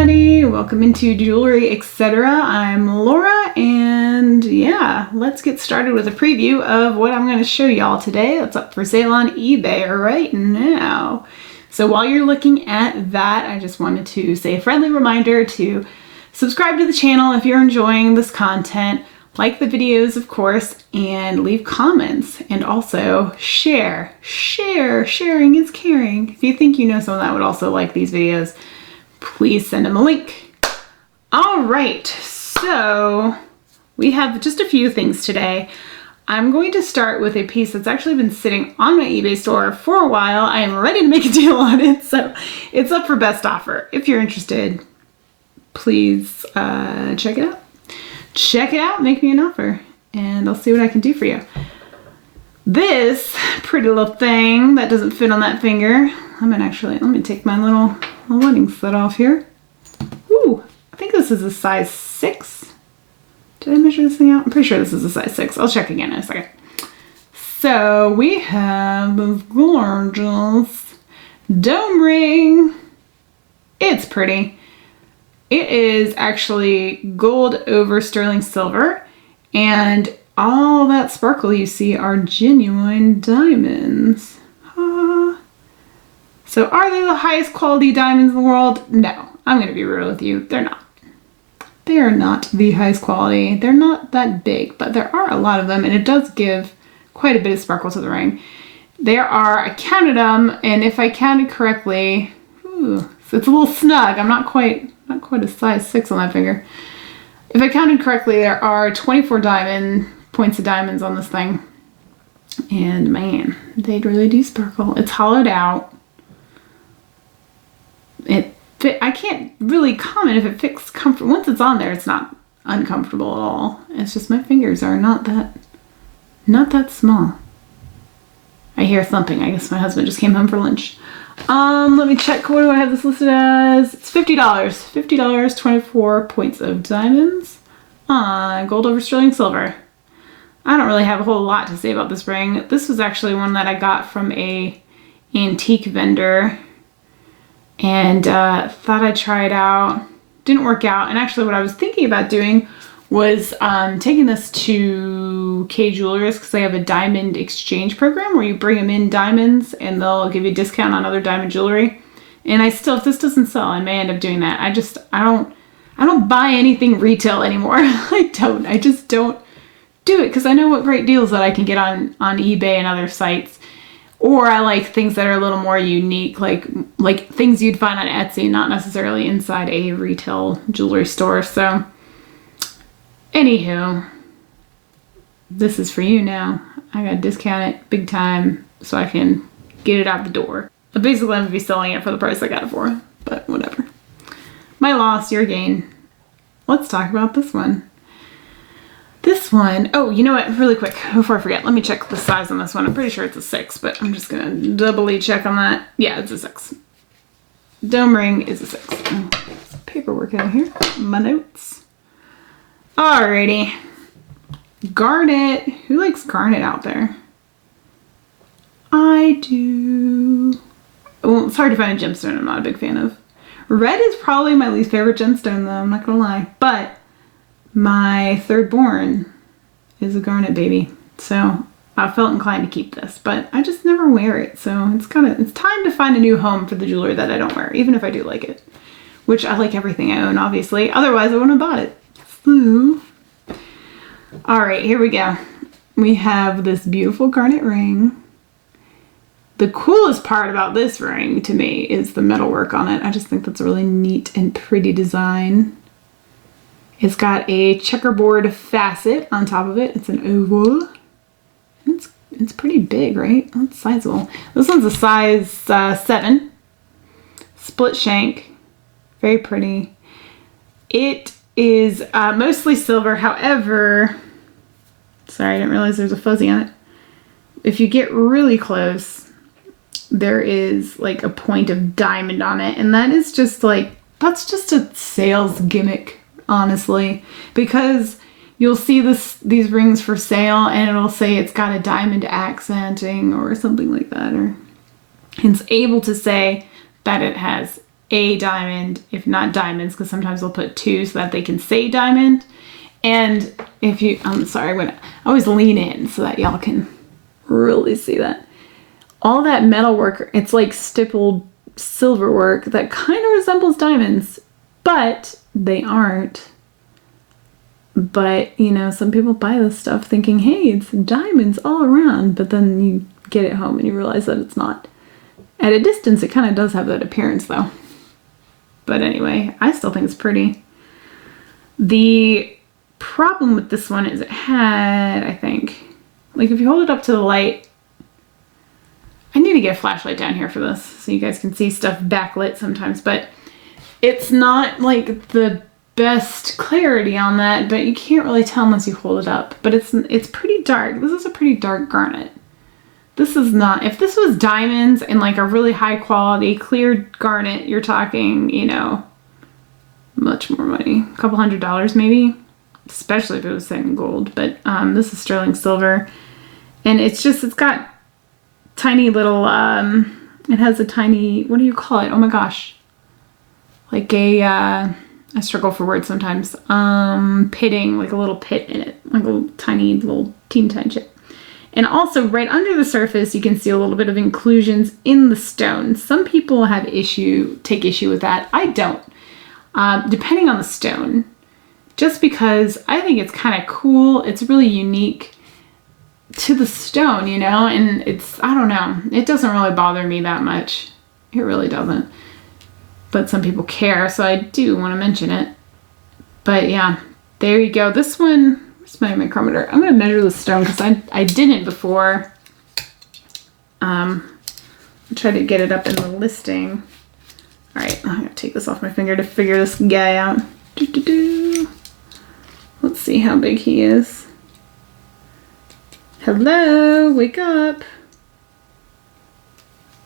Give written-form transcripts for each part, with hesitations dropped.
everybody, welcome into Jewelry Etc. I'm Laura, and yeah, let's get started with a preview of what I'm going to show y'all today. That's up for sale on eBay right now. So while you're looking at that, I just wanted to say a friendly reminder to subscribe to the channel if you're enjoying this content, like the videos of course, and leave comments, and also share. Sharing is caring. If you think you know someone that would also like these videos, please send them a link. All right, so we have just a few things today. I'm going to start with a piece that's actually been sitting on my eBay store for a while. I am ready to make a deal on it, so it's up for best offer. If you're interested, please check it out. Check it out, make me an offer, and I'll see what I can do for you. This pretty little thing that doesn't fit on that finger, let me take my little wedding set off here. Ooh, I think this is a size 6. Did I measure this thing out? I'm pretty sure this is a size 6. I'll check again in a second. So we have this gorgeous dome ring. It's pretty. It is actually gold over sterling silver, and all that sparkle you see are genuine diamonds. So are they the highest quality diamonds in the world? No, I'm going to be real with you. They're not. They are not the highest quality. They're not that big, but there are a lot of them, and it does give quite a bit of sparkle to the ring. There are, I counted them, and if I counted correctly, so it's a little snug. I'm not quite a size 6 on that finger. If I counted correctly, there are 24 points of diamonds on this thing. And man, they really do sparkle. It's hollowed out. I can't really comment if it fits comfortable. Once it's on there, it's not uncomfortable at all. It's just my fingers are not that small. I hear thumping. I guess my husband just came home for lunch. Let me check. What do I have this listed as? It's $50. $50, 24 points of diamonds. Gold over sterling silver. I don't really have a whole lot to say about this ring. This was actually one that I got from a antique vendor, and thought I'd try it out. Didn't work out. And actually what I was thinking about doing was taking this to Kay Jewelers, because they have a diamond exchange program where you bring them in diamonds and they'll give you a discount on other diamond jewelry. And if this doesn't sell, I may end up doing that. I don't buy anything retail anymore. I just don't do it, because I know what great deals that I can get on eBay and other sites. Or I like things that are a little more unique, like things you'd find on Etsy, not necessarily inside a retail jewelry store. So anywho, this is for you now. I gotta discount it big time so I can get it out the door. But basically I'm gonna be selling it for the price I got it for, but whatever. My loss, your gain. Let's talk about this one. This one, oh, you know what, really quick, before I forget, let me check the size on this one. I'm pretty sure it's a 6, but I'm just gonna doubly check on that. Yeah, it's a 6. Dome ring is a 6. Oh, some paperwork out here, my notes. Alrighty. Garnet. Who likes garnet out there? I do. Well, it's hard to find a gemstone I'm not a big fan of. Red is probably my least favorite gemstone though, I'm not gonna lie. But my third born is a garnet baby. So I felt inclined to keep this, but I just never wear it. So it's time to find a new home for the jewelry that I don't wear, even if I do like it. Which I like everything I own, obviously. Otherwise I wouldn't have bought it. All right, here we go. We have this beautiful garnet ring. The coolest part about this ring to me is the metalwork on it. I just think that's a really neat and pretty design. It's got a checkerboard facet on top of it. It's an oval. It's pretty big, right? That's sizable. This one's a size 7. Split shank. Very pretty. It is mostly silver. However, sorry, I didn't realize there's a fuzzy on it. If you get really close, there is like a point of diamond on it. And that is just that's just a sales gimmick, honestly. Because you'll see these rings for sale and it'll say it's got a diamond accenting or something like that. Or it's able to say that it has a diamond, if not diamonds, because sometimes they'll put two so that they can say diamond. And if you, I'm sorry, I always lean in so that y'all can really see that. All that metal work, it's like stippled silver work that kind of resembles diamonds, but they aren't. But, you know, some people buy this stuff thinking, hey, it's diamonds all around, but then you get it home and you realize that it's not. At a distance, it kind of does have that appearance, though. But anyway, I still think it's pretty. The problem with this one is it had, I think, like if you hold it up to the light, I need to get a flashlight down here for this so you guys can see stuff backlit sometimes, but it's not like the best clarity on that, but you can't really tell unless you hold it up. But it's pretty dark. This is a pretty dark garnet. This is not, if this was diamonds and like a really high quality clear garnet, you're talking, you know, much more money, a couple $100 maybe, especially if it was set in gold. But this is sterling silver, and it's got tiny little, it has a tiny, what do you call it? Oh my gosh. Like I struggle for words sometimes. Pitting, like a little pit in it, like a tiny little tiny chip. And also right under the surface, you can see a little bit of inclusions in the stone. Some people take issue with that. I don't, depending on the stone, just because I think it's kind of cool. It's really unique to the stone, you know, and I don't know, it doesn't really bother me that much. It really doesn't. But some people care, so I do want to mention it. But yeah, there you go. This one, where's my micrometer? I'm going to measure the stone because I didn't before. I tried to get it up in the listing. All right, I'm going to take this off my finger to figure this guy out. Let's see how big he is. Hello, wake up.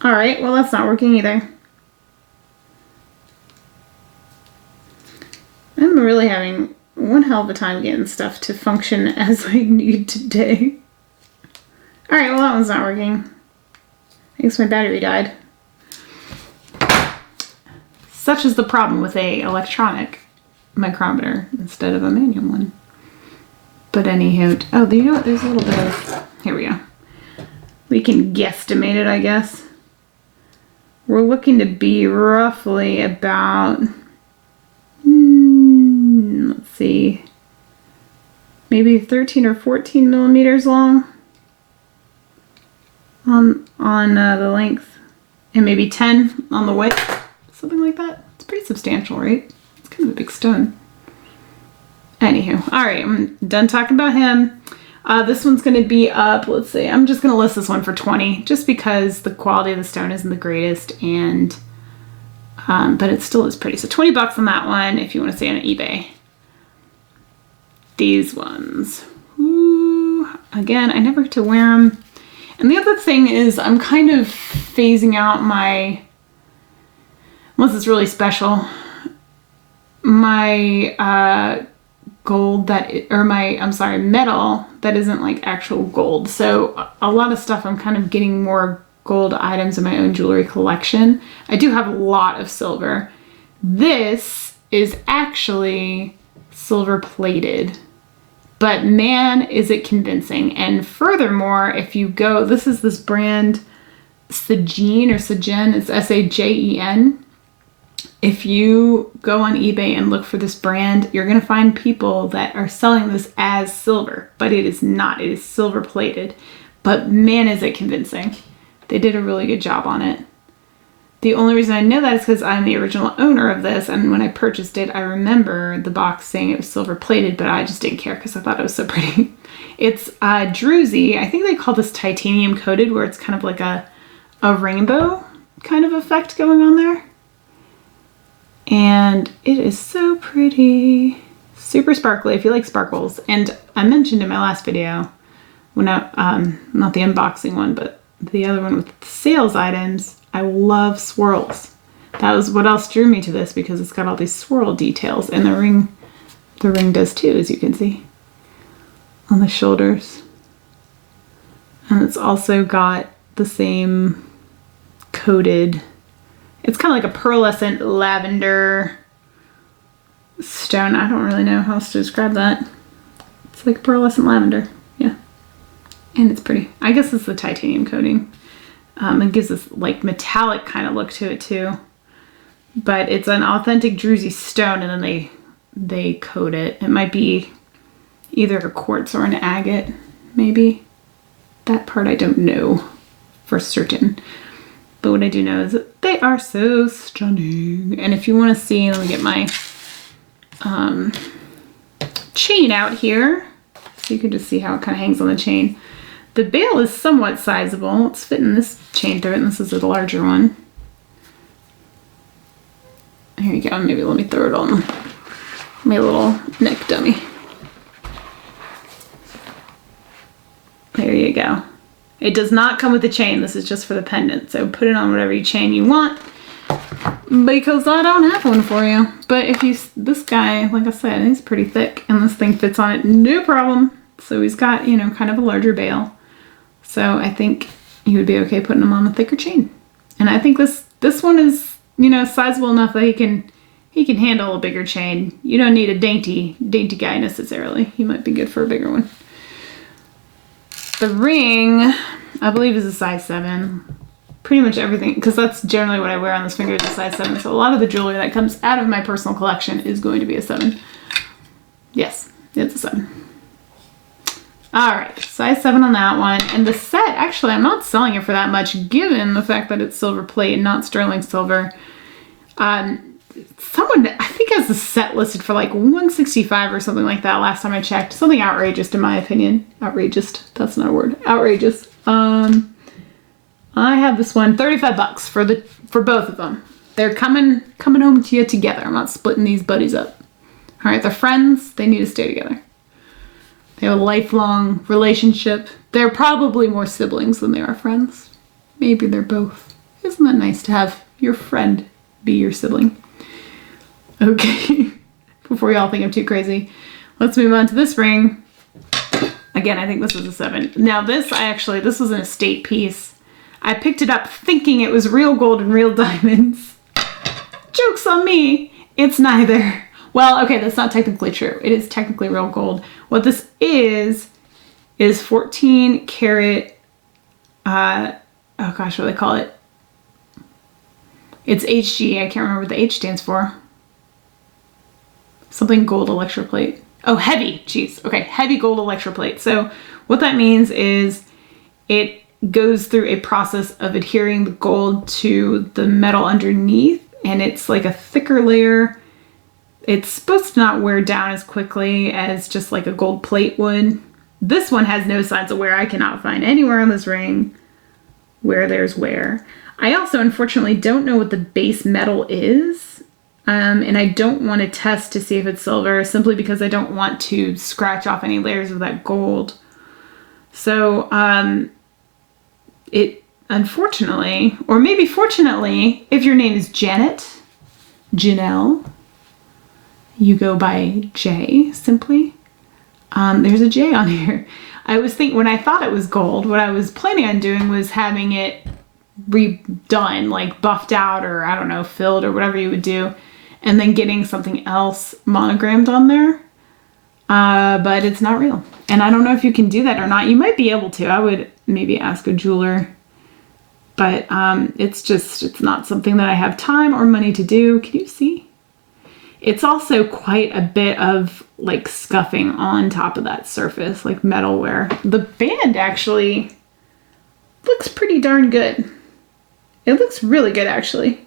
All right, well, that's not working either. I'm really having one hell of a time getting stuff to function as I need today. All right, well, that one's not working. I guess my battery died. Such is the problem with a electronic micrometer instead of a manual one. But anywho, oh, you know what? There's a little bit of, here we go. We can guesstimate it, I guess. We're looking to be roughly about, let's see, maybe 13 or 14 millimeters long on the length, and maybe 10 on the width, something like that. It's pretty substantial, right? It's kind of a big stone. Anywho, all right, I'm done talking about him. This one's going to be up, let's see, I'm just going to list this one for 20, just because the quality of the stone isn't the greatest, and but it still is pretty. So 20 bucks on that one if you want to see it on eBay. These ones, ooh, again, I never get to wear them. And the other thing is I'm kind of phasing out my, unless it's really special, my gold metal that isn't like actual gold. So a lot of stuff I'm kind of getting more gold items in my own jewelry collection. I do have a lot of silver. This is actually silver plated, but man, is it convincing. And furthermore, if you go, this is this brand Sagen or Sagen, it's S-A-J-E-N. If you go on eBay and look for this brand, you're going to find people that are selling this as silver, but it is not. It is silver plated. But man, is it convincing. They did a really good job on it. The only reason I know that is because I'm the original owner of this, and when I purchased it, I remember the box saying it was silver plated, but I just didn't care because I thought it was so pretty. It's druzy. I think they call this titanium coated, where it's kind of like a rainbow kind of effect going on there. And it is so pretty. Super sparkly if you like sparkles. And I mentioned in my last video, when not the unboxing one, but the other one with the sales items, I love swirls. That was what else drew me to this, because it's got all these swirl details, and the ring does too, as you can see on the shoulders. And it's also got the same coated It's kind of like a pearlescent lavender stone. I don't really know how else to describe that. It's like pearlescent lavender. Yeah. And it's pretty. I guess it's the titanium coating. It gives this like metallic kind of look to it too. But it's an authentic Druzy stone, and then they coat it. It might be either a quartz or an agate, maybe. That part I don't know for certain. But what I do know is that they are so stunning. And if you want to see, let me get my chain out here, so you can just see how it kind of hangs on the chain. The bail is somewhat sizable. It's fitting this chain through it, and this is a larger one. Here you go. Maybe let me throw it on my little neck dummy. There you go. It does not come with the chain. This is just for the pendant. So put it on whatever chain you want, because I don't have one for you. But if you, this guy, like I said, he's pretty thick, and this thing fits on it no problem. So he's got, you know, kind of a larger bail. So I think you would be okay putting him on a thicker chain. And I think this one is, you know, sizable enough that he can handle a bigger chain. You don't need a dainty guy necessarily. He might be good for a bigger one. The ring, I believe, is a size 7. Pretty much everything, because that's generally what I wear on this finger, is a size 7. So a lot of the jewelry that comes out of my personal collection is going to be a 7. Yes, it's a 7. Alright, size 7 on that one. And the set, actually, I'm not selling it for that much, given the fact that it's silver plate and not sterling silver. Someone, I think, has the set listed for like $165 or something like that last time I checked. Something outrageous, in my opinion. Outrageous, that's not a word. Outrageous. I have this one, $35 for both of them. They're coming home to you together. I'm not splitting these buddies up. Alright, they're friends. They need to stay together. They have a lifelong relationship. They're probably more siblings than they are friends. Maybe they're both. Isn't that nice to have your friend be your sibling? Okay, before y'all think I'm too crazy, let's move on to this ring. Again, I think this is a 7. Now this was an estate piece. I picked it up thinking it was real gold and real diamonds. Joke's on me. It's neither. Well, okay, that's not technically true. It is technically real gold. What this is 14 karat, oh gosh, what do they call it? It's HG. I can't remember what the H stands for. Something gold electroplate. Oh, heavy. Jeez. Okay, heavy gold electroplate. So what that means is it goes through a process of adhering the gold to the metal underneath, and it's like a thicker layer. It's supposed to not wear down as quickly as just like a gold plate would. This one has no signs of wear. I cannot find anywhere on this ring where there's wear. I also, unfortunately, don't know what the base metal is. And I don't want to test to see if it's silver, simply because I don't want to scratch off any layers of that gold. So, it, unfortunately, or maybe fortunately, if your name is Janet, Janelle, you go by J, simply. There's a J on here. I was thinking, when I thought it was gold, what I was planning on doing was having it redone, like buffed out, or I don't know, filled, or whatever you would do, and then getting something else monogrammed on there. But it's not real. And I don't know if you can do that or not. You might be able to. I would maybe ask a jeweler. But it's not something that I have time or money to do. Can you see? It's also quite a bit of like scuffing on top of that surface, like metal wear. The band actually looks pretty darn good. It looks really good, actually.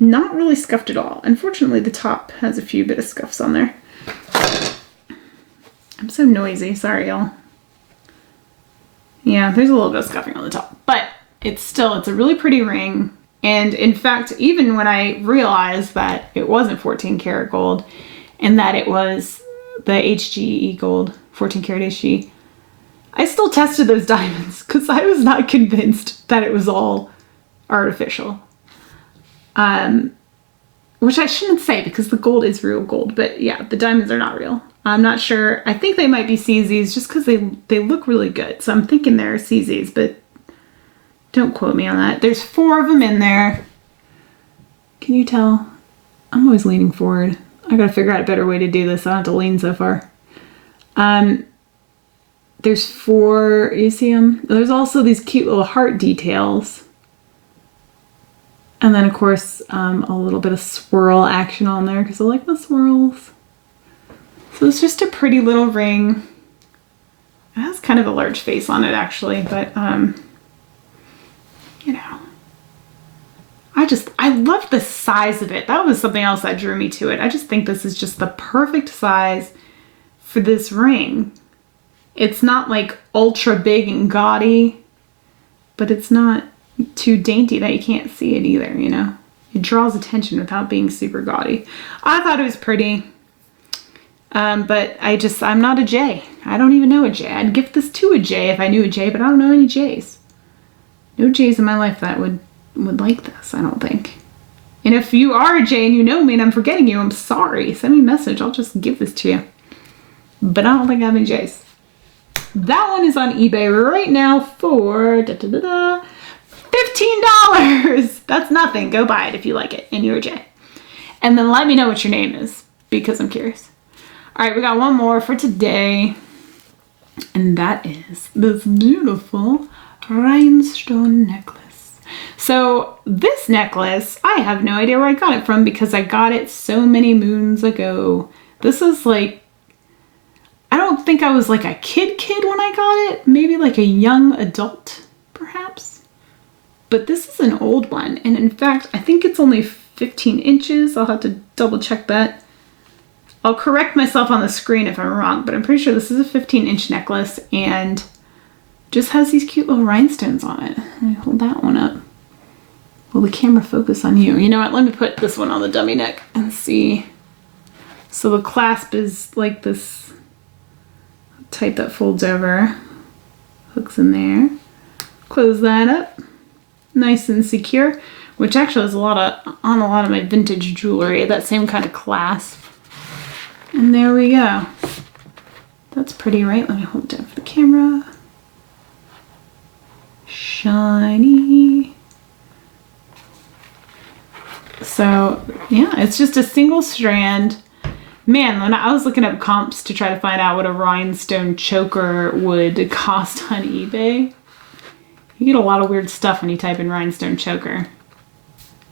Not really scuffed at all. Unfortunately, the top has a few bit of scuffs on there. I'm so noisy. Sorry, y'all. Yeah, there's a little bit of scuffing on the top. But it's a really pretty ring. And in fact, even when I realized that it wasn't 14 karat gold and that it was the HGE gold, 14 karat HG, I still tested those diamonds because I was not convinced that it was all artificial. Which I shouldn't say because the gold is real gold, but yeah, the diamonds are not real. I'm not sure. I think they might be CZs just because they look really good. So I'm thinking they're CZs, but Don't quote me on that. There's 4 of them in there. Can you tell? I'm always leaning forward. I gotta figure out a better way to do this. I don't have to lean so far. There's 4, you see them? There's also these cute little heart details. And then of course, a little bit of swirl action on there because I like my swirls. So it's just a pretty little ring. It has kind of a large face on it actually, but you know, I love the size of it. That was something else that drew me to it. I just think this is just the perfect size for this ring. It's not like ultra big and gaudy, but it's not too dainty that you can't see it either, you know? It draws attention without being super gaudy. I thought it was pretty, but I'm not a J. I don't even know a J. I'd gift this to a J if I knew a J, but I don't know any J's. No J's in my life that would like this, I don't think. And if you are a J and you know me and I'm forgetting you, I'm sorry. Send me a message. I'll just give this to you. But I don't think I have any J's. That one is on eBay right now for $15. That's nothing. Go buy it if you like it and you're a J. And then let me know what your name is because I'm curious. All right, we got one more for today. And that is this beautiful rhinestone necklace. So this necklace, I have no idea where I got it from because I got it so many moons ago. This is like, I don't think I was like a kid when I got it. Maybe like a young adult, perhaps. But this is an old one. And in fact, I think it's only 15 inches. I'll have to double check that. I'll correct myself on the screen if I'm wrong, but I'm pretty sure this is a 15-inch necklace and just has these cute little rhinestones on it. Let me hold that one up. Will the camera focus on you? You know what? Let me put this one on the dummy neck and see. So the clasp is like this type that folds over. Hooks in there. Close that up. Nice and secure, which actually is on a lot of my vintage jewelry, that same kind of clasp. And there we go. That's pretty, right? Let me hold it down for the camera. Shiny. So yeah, it's just a single strand. Man, when I was looking up comps to try to find out what a rhinestone choker would cost on eBay, you get a lot of weird stuff when you type in rhinestone choker.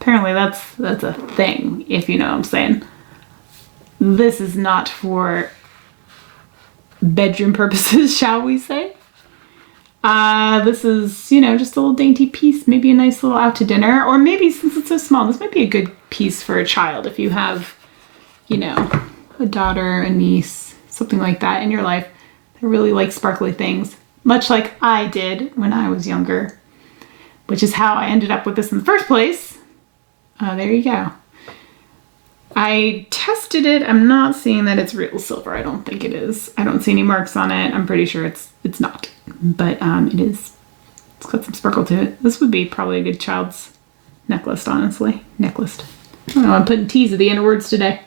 Apparently that's a thing, if you know what I'm saying. This is not for bedroom purposes, shall we say. This is, you know, just a little dainty piece, maybe a nice little out to dinner, or maybe since it's so small, this might be a good piece for a child if you have, you know, a daughter, a niece, something like that in your life that really likes sparkly things, much like I did when I was younger, which is how I ended up with this in the first place. There you go. I tested it. I'm not seeing that it's real silver. I don't think it is. I don't see any marks on it. I'm pretty sure it's not, but it is. It's got some sparkle to it. This would be probably a good child's necklace, honestly. Necklace. I don't know. I'm putting T's at the end of words today.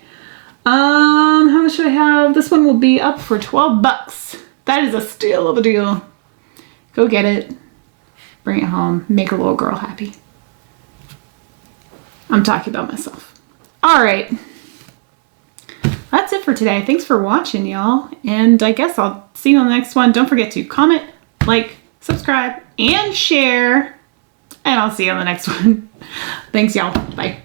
How much should I have? This one will be up for $12. That is a steal of a deal. Go get it. Bring it home. Make a little girl happy. I'm talking about myself. All right. That's it for today. Thanks for watching, y'all. And I guess I'll see you on the next one. Don't forget to comment, like, subscribe, and share. And I'll see you on the next one. Thanks, y'all. Bye.